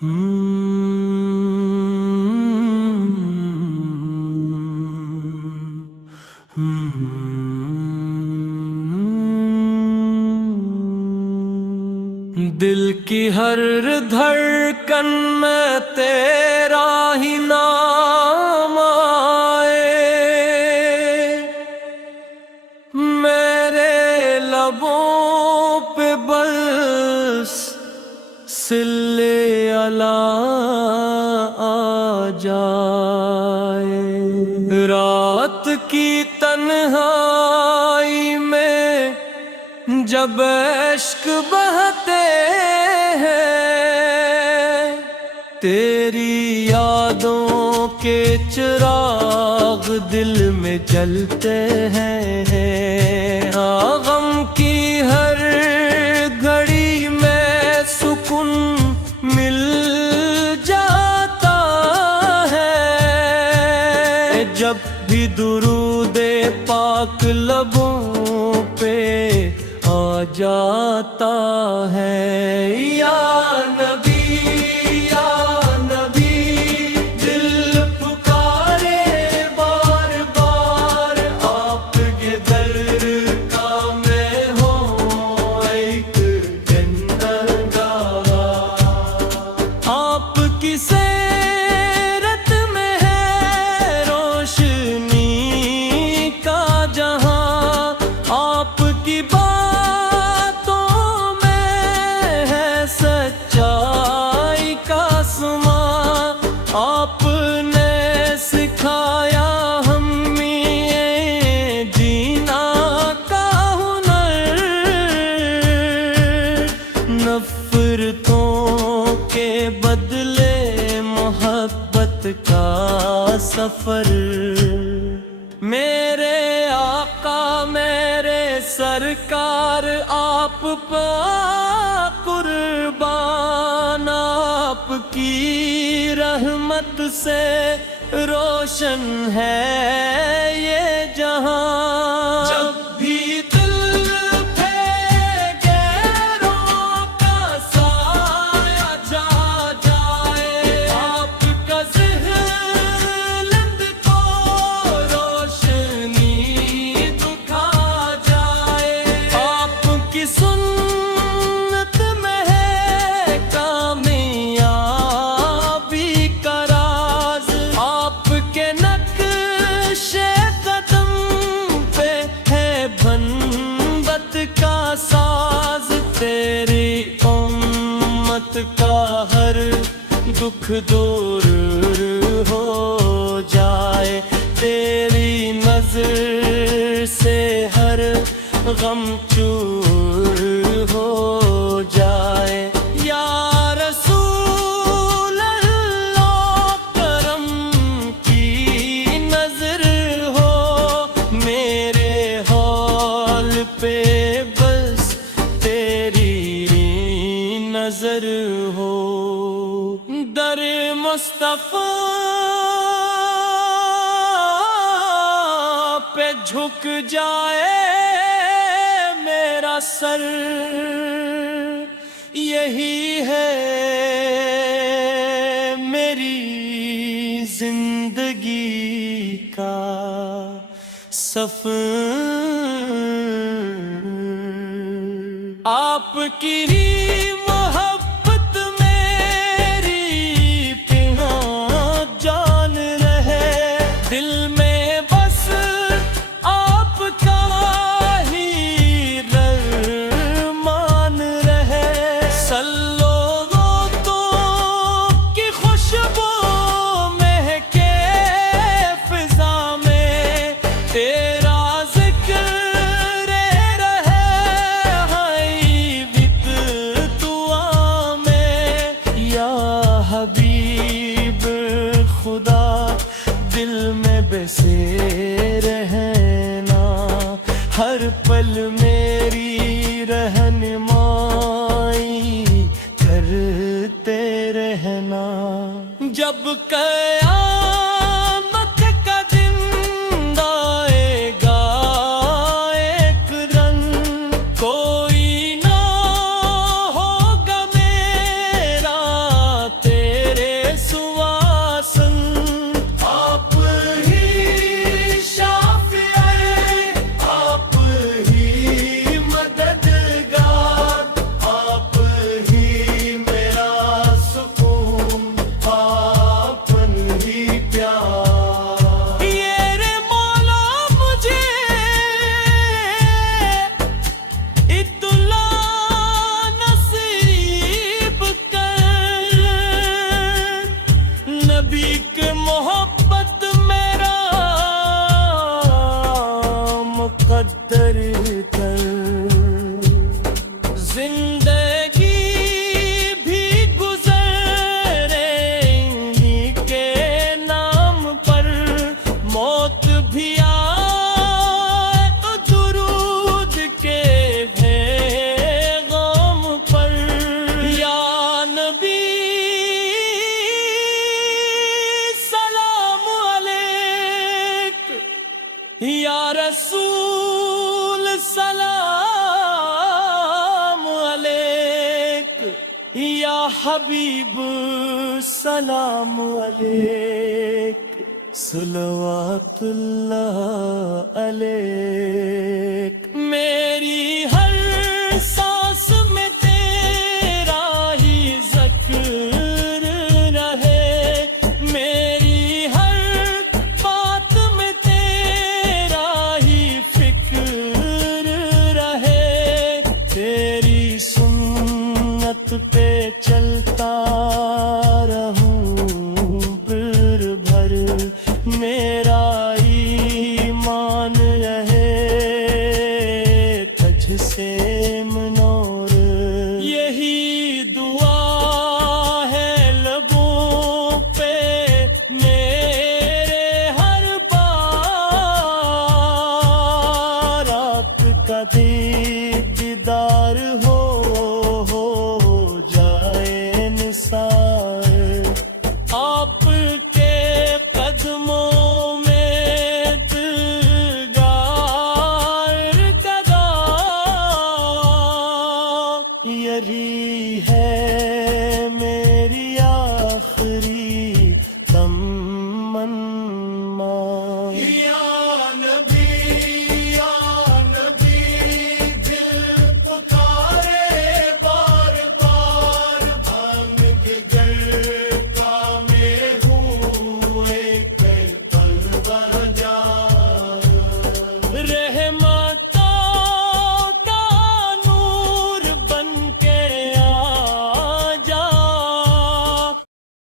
دل کی ہر دھڑکن میں تیرا ہی نام آئے، میرے لبوں پہ بس صلے علی آ جائے۔ رات کی تنہائی میں جب عشق بہتے ہیں، تیری یادوں کے چراغ دل میں جلتے ہیں۔ غم کی ہر گھڑی میں سکون مل جاتا ہے، جب بھی درود پاک لبوں پہ آ جاتا ہے۔ یا نبی یا نبی، دل پکارے بار بار، آپ کے در کا میں ہوں ایک جنتگار۔ آپ کی سیرت میں ہے روشنی کا جہاں، آپ کی آپ نے سکھایا ہمیں جینا کا ہنر، نفرتوں کے بدلے محبت کا سفر۔ میرے آقا میرے سرکار آپ پہ قربان، آپ کی رحمت سے روشن ہے یہ جہاں۔ جب بھی دل پہ غیروں کا سایہ جا جائے، آپ کا ذہن کو روشنی دکھا جائے۔ آپ کی سنت میں ہے کامیابی کا راز، آپ کے نقش قدم پہ ہے بنبت کا ساز۔ تیری امت کا ہر دکھ دور ہو جائے، تیری نظر سے ہر غم چور ہو جائے۔ یا رسول اللہ کرم کی نظر ہو میرے حال پہ، بس تیری نظر ہو۔ در مصطفیٰ پہ جھک جائے میرا سر، یہی ہے میری زندگی کا سفر۔ آپ کی محبت میری پناہ جان رہے، دل میں بس آپ کا ہی رحمان رہے۔ سلو وہ تو کی خوشبو مہکے فضا میں، تیرا ذکر رہے ہائی بت دعا میں۔ یا حبیب خدا دل میں بسے رہنا، ہر پل میری رہنمائی کرتے رہنا۔ جب قیامت کا دن آئے گا ایک رنگ، کوئی نہ ہوگا میرا حبیب سلام علیک صلوات اللہ علیک میری ہر سانس میں تیرا ہی ذکر رہے میری ہر بات میں تیرا ہی فکر رہے تیری سنت پہ چلتا رہوں پھر بھر میرا ایمان رہے تجھ سے منور یہی دعا ہے لبوں پہ میرے ہر بار رات کا دیدار ہو جائے نثار